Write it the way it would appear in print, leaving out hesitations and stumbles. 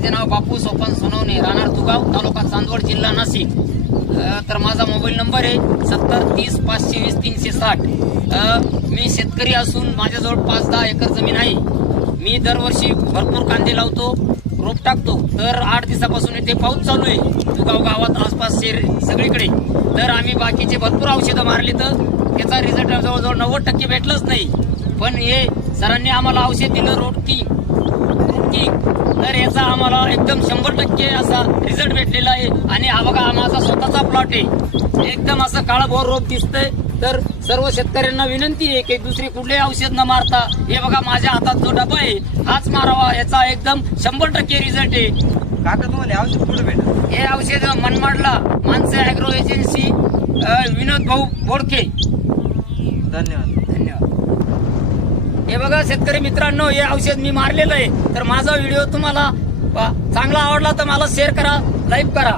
माझे नाव बापू सोपन सोनवणे, राहणार दुगाव, तालुका चांदवड, जिल्हा नाशिक। तर माझा मोबाईल नंबर आहे 7030520360। मी शेतकरी असून माझ्याजवळ 5-10 एकर जमीन आहे। मी दरवर्षी भरपूर कांदे लावतो, रोप टाकतो। तर 8 दिवसापासून इथे पाऊस चालू आहे दुगाव गावात, आसपास सगळीकडे। तर आम्ही बाकीचे भरपूर औषधं मारली तर त्याचा रिझल्ट जवळजवळ 90% भेटलंच नाही। पण हे सरांनी आम्हाला औषध दिलं रोटकी, तर याचा आम्हाला एकदम 100% असा रिझल्ट भेटलेला आहे। आणि हा बघा माझा स्वतःचा प्लॉट आहे, एकदम असं काळाभोर रोप दिसतंय। तर सर्व शेतकऱ्यांना विनंती आहे की दुसरे कुठले औषध न मारता हे बघा माझ्या हातात जो डबा आहे हाच मारावा, याचा एकदम 100% रिझल्ट आहे। काका तुम्हाला औषध कुठे भेटलं? हे औषध मनमाडला माणसे ॲग्रो एजन्सी, विनोद भाऊ बोडके। धन्यवाद। हे बघा शेतकरी मित्रांनो, हे औषध मी मारलेलं आहे। तर माझा व्हिडिओ तुम्हाला चांगला आवडला तर मला शेअर करा, लाईक करा।